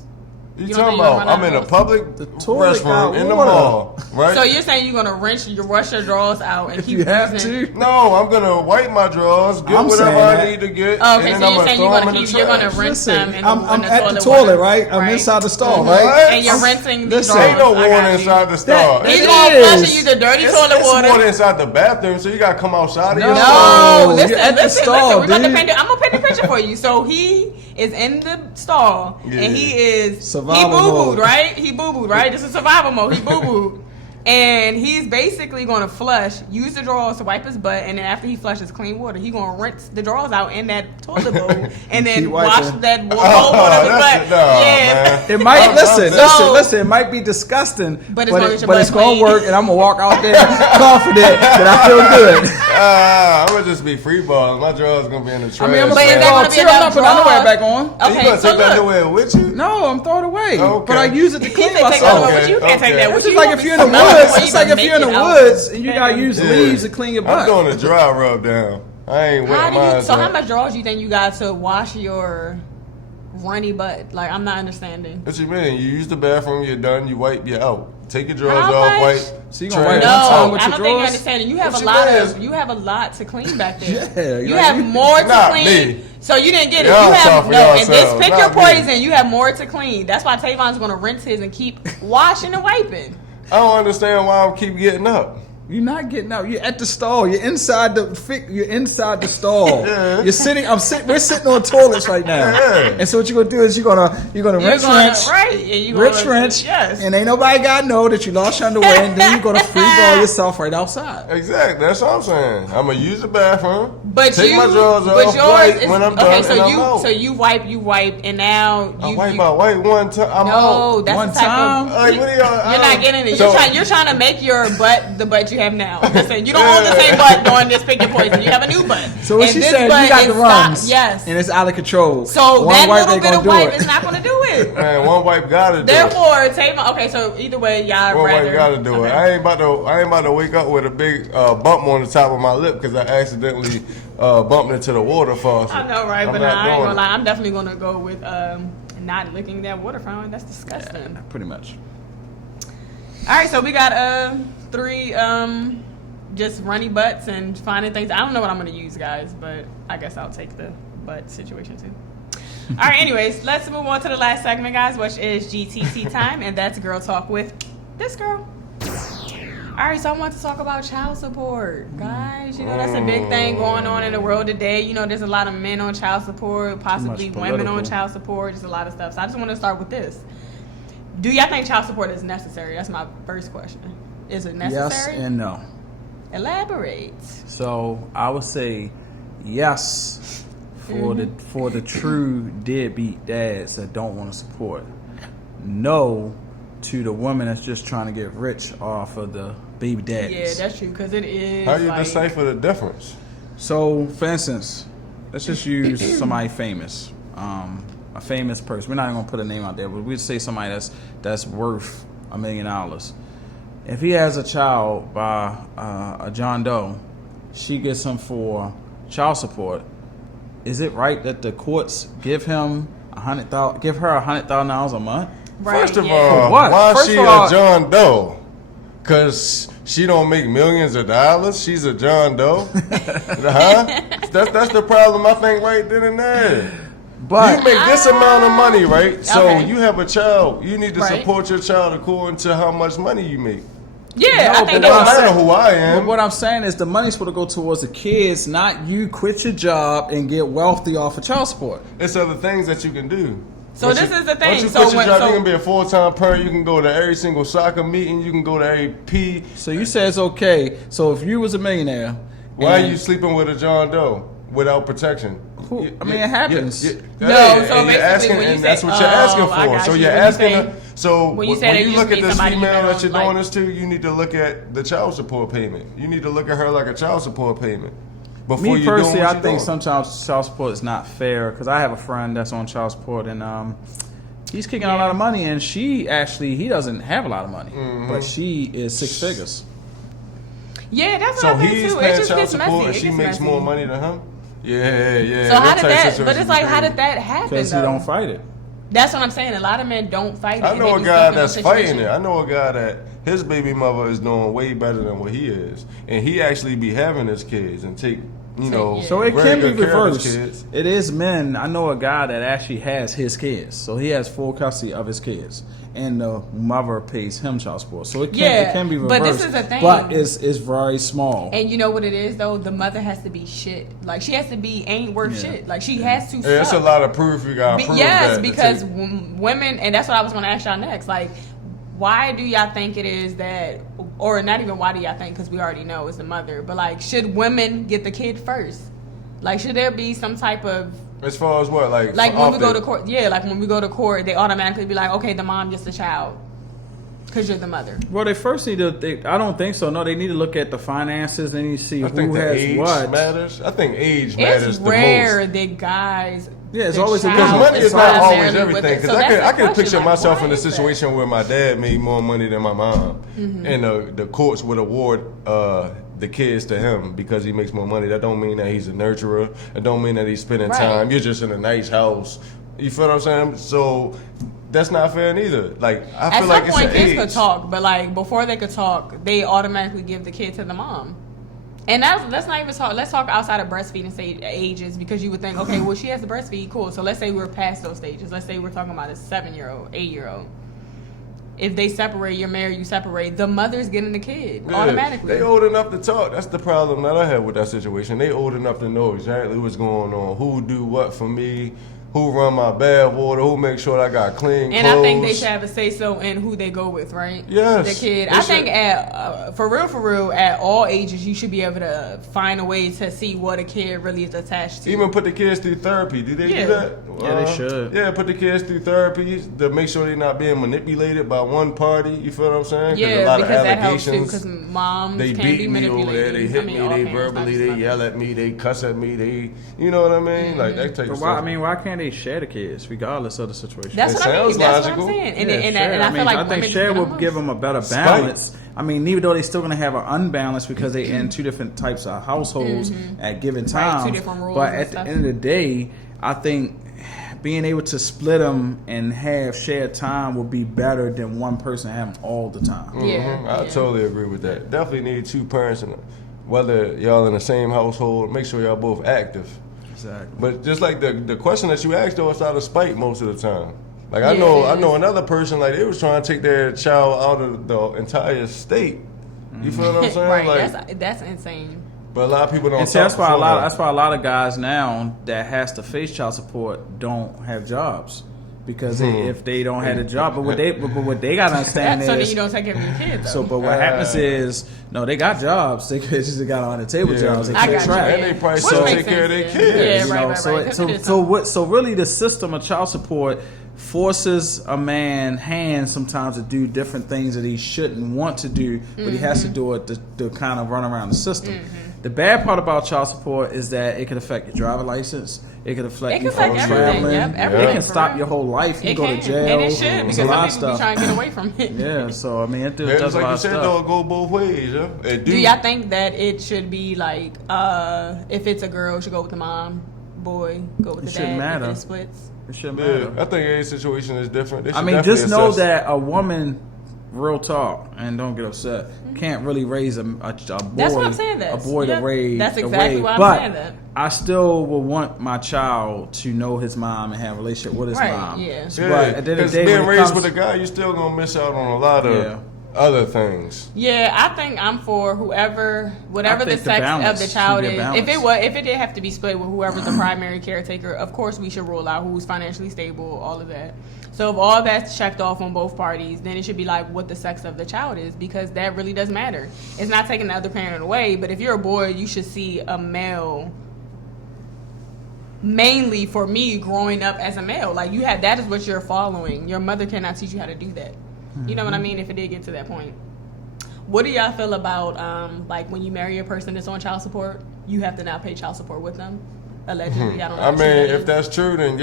You talking about? I'm in a public restroom in the mall, right? So you're saying you're gonna wash your drawers out and if keep you have using... to? No, I'm gonna wipe my drawers, get whatever I need to get. Okay, and so then you're saying you're gonna rinse Listen, them in I'm the at toilet the toilet, water, right? I'm inside the stall, Mm-hmm. right? And you're rinsing the Listen, drawers. Ain't no I water got you. inside the stall. He's gonna flush and use the dirty toilet water. It's water inside the bathroom, so you gotta come outside of your No, listen, you're at the stall, listen. I'm dude. gonna paint a picture for you. So he is in the stall and he is Survival he boo-booed, mode. right? He boo-booed, right? This is survival mode. He boo-booed. And he's basically going to flush, use the drawers to wipe his butt, and then after he flushes clean water, he's going to rinse the drawers out in that toilet bowl, and then wash that bowl water with his butt. Man. It might listen. It might be disgusting, but it's going to work, and I'm gonna walk out there confident that I feel good. I'm gonna just be free balling. My drawers gonna be in the trash. I mean, I'm gonna But is that gonna be I'm not putting underwear back on. You gonna take that underwear with you? No, I'm throwing it away. Okay. But I use it to clean Take that myself. with you. You can't take that with It's you. just like if you're in the woods. It's like if you're in the woods and you gotta use leaves to clean your butt. I'm doing a dry rub down. I ain't wet mine. So how much drawers do you think you got to wash your runny butt? Like, I'm not understanding. What you mean? You use the bathroom, you're done, you wipe, you're out. Take your drawers How off, much? wipe. So you gonna wipe No, one time with I your don't think you're drawers? understanding. You have What a you lot mean? you have a lot to clean back there. Yeah, you have more to Not clean. me. So you didn't get it. Y'all You have talk for no, and this yourselves, pick not your me. poison. You have more to clean. That's why Tavon's gonna rinse his and keep washing and wiping. I don't understand why I keep getting up. You're not getting out. You're at the stall. You're inside the stall. Yeah. You're sitting. We're sitting on toilets right now. Yeah. And so what you're gonna do is you're gonna rinse, Right. And rinse, Yes. and ain't nobody gotta know that you lost your underwear, and then you're gonna free ball yourself right outside. Exactly, that's what I'm saying. I'm gonna use the bathroom. But take my drawers off, yours wipe is when I'm okay. done, So and I'm out. you wipe, and now I wipe one time. I'm No, out. that's One the type time? of. Like, what are y'all? You're not getting it. So- You're trying to make your butt the butt you have now. Listen, you don't own the same butt during this pick your poison. You have a new butt. So what And she this said, butt you got is the runs. Yes. And it's out of control. So One that wipe little ain't bit gonna of do wipe it. is not going to do it. Man, one wipe gotta do it. Therefore, Tavon. Okay, so either way, y'all One rather. wipe gotta do it. Okay. I ain't about to wake up with a big bump on the top of my lip because I accidentally bumped into the water faucet. I know, right? I'm But not I ain't doing gonna it. lie. I'm definitely gonna go with not licking that water fountain. That's disgusting. Pretty much. All right, so we got 3 just runny butts and finding things. I don't know what I'm gonna use, guys, but I guess I'll take the butt situation too. All right, anyways, let's move on to the last segment, guys, which is GTT time, and that's Girl Talk with this girl. All right, so I want to talk about child support, guys. You know, that's a big thing going on in the world today. You know, there's a lot of men on child support, possibly women on child support, just a lot of stuff. So I just want to start with this. Do y'all think child support is necessary? That's my first question. Is it necessary? Yes and no. Elaborate. So I would say yes for the true deadbeat dads that don't want to support. No to the women that's just trying to get rich off of the baby daddies. Yeah, that's true, because it is. How you decipher the difference? So, for instance, let's just use somebody famous, a famous person. We're not even gonna put a name out there, but we'd say somebody that's worth $1 million. If he has a child by a John Doe, she gets him for child support. Is it right that the courts give him give her $100,000 a month? Right, First of yeah. all, What? why is First she of all- a John Doe? Cause she don't make millions of dollars. She's a John Doe. Huh? That's the problem. I think right then and there. But you make this amount of money, right? So you have a child. You need to support your child according to how much money you make. Yeah, I think it doesn't matter who I am. But what I'm saying is the money's supposed to go towards the kids, not you quit your job and get wealthy off of child support. It's other things that you can do. So this is the thing. Once you quit your job, you can be a full-time parent. You can go to every single soccer meeting. You can go to every P. So you say it's okay. So if you was a millionaire, why are you sleeping with a John Doe without protection? I mean, it happens. So basically, asking, when you and say, that's what you're asking for. So you're asking her. So when when you look at this female that you're doing this to, you need to look at the child support payment. You need to look at her like a child support payment. Before Me personally, I think sometimes child support is not fair because I have a friend that's on child support and he's kicking out a lot of money, and he doesn't have a lot of money, but she is six figures. Yeah, that's what I think too. So he's paying child support, and she makes more money than him. Yeah. So how did that? But it's like, how did that happen? Because he don't fight it. That's what I'm saying. A lot of men don't fight it. I know a guy that's fighting it. I know a guy that his baby mother is doing way better than what he is, and he actually be having his kids and take. So it can be reversed. It is men. I know a guy that actually has his kids, so he has full custody of his kids, and the mother pays him child support. So it can be reversed. But this is the thing. But it's very small. And you know what it is though? The mother has to be shit. Like she has to be ain't worth shit. Like she has to. Yeah, it's a lot of proof you got. Yes, because women, and that's what I was going to ask y'all next. Like, why do y'all think it is that, or not even why do y'all think, because we already know it's the mother, but like, should women get the kid first? Like, should there be some type of... As far as what? Like when we go to court, like when we go to court, they automatically be like, okay, the mom gets the child because you're the mother. Well, they first need to, I don't think so. No, they need to look at the finances. They need to see who has age what. Matters. I think age matters the most. It's rare that guys... Yeah, it's always because money is not always everything. Because I can picture myself in a situation where my dad made more money than my mom, and the courts would award the kids to him because he makes more money. That don't mean that he's a nurturer. It don't mean that he's spending time. You're just in a nice house. You feel what I'm saying? So that's not fair neither. Like I feel like it's an age. At some point, kids could talk, but like before they could talk, they automatically give the kid to the mom. And let's not even talk. Let's talk outside of breastfeeding ages, because you would think, okay, well, she has to breastfeed, cool. So let's say we're past those stages. Let's say we're talking about a 7-year-old, 8-year-old. If they separate, you're married, you separate. The mother's getting the kid automatically. They old enough to talk. That's the problem that I have with that situation. They old enough to know exactly what's going on. Who do what for me? Who run my bath water? Who make sure I got clean clothes? And I think they should have a say-so in who they go with, right? Yes. The kid. I think for real, at all ages, you should be able to find a way to see what a kid really is attached to. Even put the kids through therapy. Do they do that? Yeah, they should. Yeah, put the kids through therapy to make sure they're not being manipulated by one party. You feel what I'm saying? Yeah, because that helps too. Because moms they can be beat me over there. They hit me. They verbally. They yell at me. They cuss at me. They, you know what I mean? Mm-hmm. Like that type of stuff. Why can't they share the kids regardless of the situation? That's what I mean. That's what I'm saying. And I feel like I think share will give them a better balance. I mean, even though they're still going to have an unbalance because they're in two different types of households at given times. 2 different rules. But at the end of the day, I think being able to split them and have shared time will be better than one person having all the time. I totally agree with that. Definitely need 2 parents, whether y'all in the same household, make sure y'all both active. Exactly. But just like the question that you asked, though, it's out of spite most of the time. Like I know another person, like they was trying to take their child out of the entire state. You feel what I'm saying? Right. Like, that's insane. But a lot of people don't. And see, that's why a lot of guys now that has to face child support don't have jobs. Because if they don't have a job, but what they gotta understand is, so then you don't take care of your kids. So, but what happens is, no, they got jobs. They just got on the table jobs. They can't track, and they probably still take care of their kids. Yeah, right. So really, the system of child support forces a man hands sometimes to do different things that he shouldn't want to do, but he has to do it to kind of run around the system. The bad part about child support is that it could affect your driver's license. It could affect you from traveling. Everything. It can stop your whole life. You go to jail. And it should, because some people be trying to get away from it. Yeah, so I mean, it does a lot of stuff. Though, it go both ways. Yeah? Do y'all think that it should be like, if it's a girl, should go with the mom, boy, go with the dad? It shouldn't matter. If it splits. It shouldn't matter. I think every situation is different. I mean, just know that a woman real talk, and don't get upset. Can't really raise a boy. That's what I'm saying. A boy to raise. That's exactly why I'm but saying that. I still will want my child to know his mom and have a relationship with his mom. Yeah. But at the end of the day, being raised with a guy, you're still gonna miss out on a lot of other things. Yeah, I think I'm for whatever the sex of the child is. If it did have to be split with whoever's the primary caretaker, of course we should rule out who's financially stable, all of that. So if all that's checked off on both parties, then it should be like what the sex of the child is, because that really does matter. It's not taking the other parent away, but if you're a boy, you should see a male. Mainly for me, growing up as a male, like that is what you're following. Your mother cannot teach you how to do that. You know what I mean? If it did get to that point. What do y'all feel about like when you marry a person that's on child support, you have to now pay child support with them? Allegedly, I don't know. I mean, if that's true, then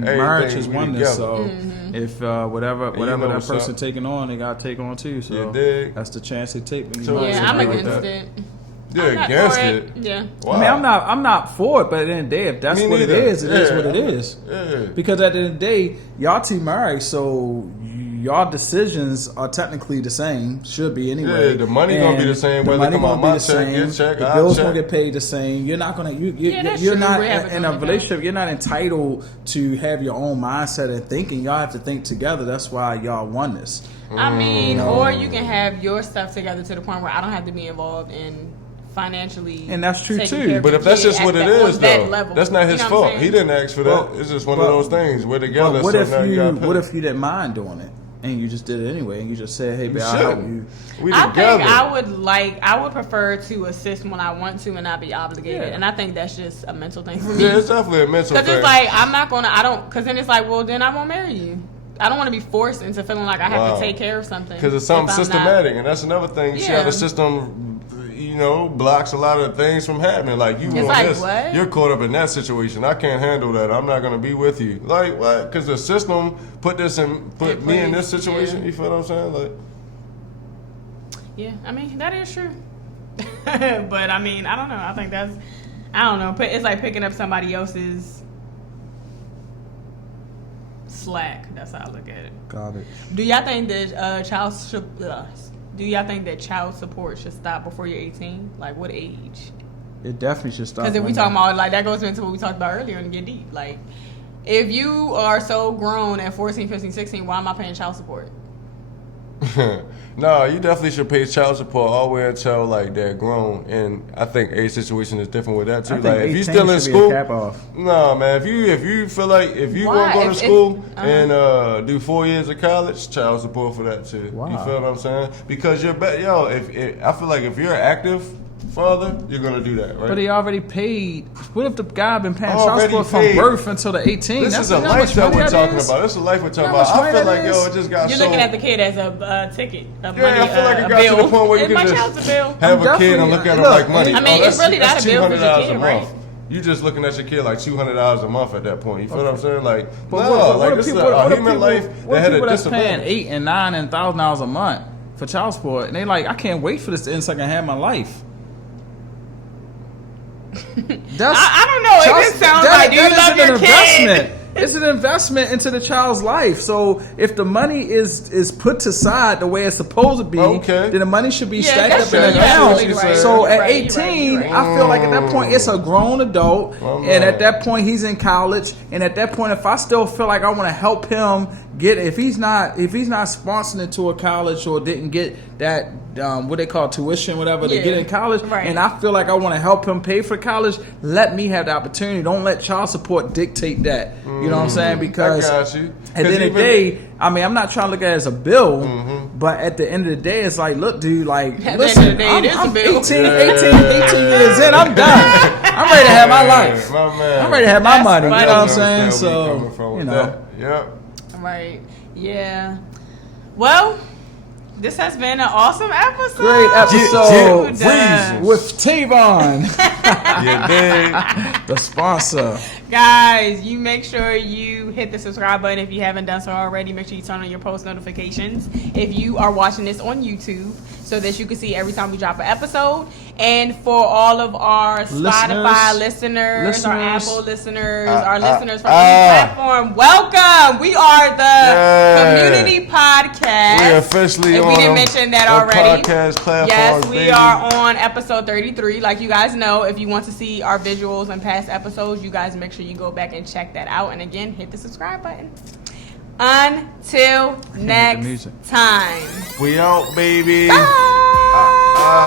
marriage is oneness. So if whatever that person taking on, they gotta take on too. So that's the chance they take. I'm against it. You're against it. Yeah. Wow. I mean, I'm not for it, but at the end of the day, if that's what it is what it is. Yeah. Because at the end of the day, y'all two married, so y'all decisions are technically the same. Should be anyway. Yeah, the money gonna be the same. Whether it come on my check, your check, the bills gonna get paid the same. You're not gonna. You're not in a relationship. You're not entitled to have your own mindset and thinking. Y'all have to think together. That's why y'all won this. I mean, or you can have your stuff together to the point where I don't have to be involved in financially, and that's true too. But if that's just what it is, though, that's not his fault. He didn't ask for that. Well, it's just one of those things. We're together. What if you didn't mind doing it and you just did it anyway, and you just said, "Hey, babe, I'll help you." I think I would prefer to assist when I want to and not be obligated, and I think that's just a mental thing for me. Yeah, it's definitely a mental thing. Because it's like because then it's like, well, then I won't marry you. I don't want to be forced into feeling like I have to take care of something. Because it's something systematic, and that's another thing. Yeah. See how the system, blocks a lot of things from happening. Like you want this, what? You're caught up in that situation. I can't handle that. I'm not going to be with you. Like what? Because the system put me in this situation. Yeah. You feel what I'm saying? Like, yeah, I mean that is true. But I mean, I don't know. I think it's like picking up somebody else's slack. That's how I look at it. Got it. Do y'all think that child support should stop before you're 18? Like, what age? It definitely should stop. Because if we talking about, like, that goes into what we talked about earlier and get deep. Like, if you are so grown at 14, 15, 16, why am I paying child support? No, you definitely should pay child support all the way until like they're grown, and I think age situation is different with that too. Like if you still in school, no man. If you feel like if you gonna go to school and do 4 years of college, child support for that too. Wow. You feel what I'm saying? Because you're I feel like if you're active father, you're gonna do that, right? But he already paid. What if the guy been paying child support from birth until the 18? This is a life that we're talking about. This is a life we're talking about. I feel like it just got You're looking at the kid as a ticket, a money, I feel like it got to the point where you can just have a kid and look at him like money. I mean, it's really not a bill for your kid, right? You just looking at your kid like $200 a month at that point. You feel what I'm saying? Like, this is a human life that had a disadvantage. Paying $8,000 and $9,000 and $1,000 a month for child support, and they like, I can't wait for this to end so I can have my life. I don't know. It just sounds like you love your kid. It's an investment into the child's life. So if the money is put aside the way it's supposed to be, then the money should be stacked up in an account. So at 18, I feel like at that point it's a grown adult, and at that point he's in college. And at that point, if I still feel like I want to help him get, if he's not sponsored into a college or didn't get that what they call tuition, whatever, to get in college, and I feel like I want to help him pay for college, let me have the opportunity. Don't let child support dictate that. You know what I'm saying? Because at the end of the day, I mean, I'm not trying to look at it as a bill, but at the end of the day, it's like, look, dude, like, listen, I'm 18 years in, I'm done. I'm ready to have my life. I'm ready to have my money. You know what I'm saying? So, Yep. Right. Yeah. Well, this has been an awesome episode. Great episode with Tavon. The sponsor. Guys, you make sure you hit the subscribe button if you haven't done so already. Make sure you turn on your post notifications. If you are watching this on YouTube, so that you can see every time we drop an episode. And for all of our Spotify listeners, our Apple listeners, our listeners from any platform, welcome. We are the community podcast. We officially on. We didn't mention that already. Podcast yes, we are on episode 33. Like you guys know, if you want to see our visuals and past episodes, you guys make sure you go back and check that out. And again, hit the subscribe button. Until next time. We out, baby. Bye.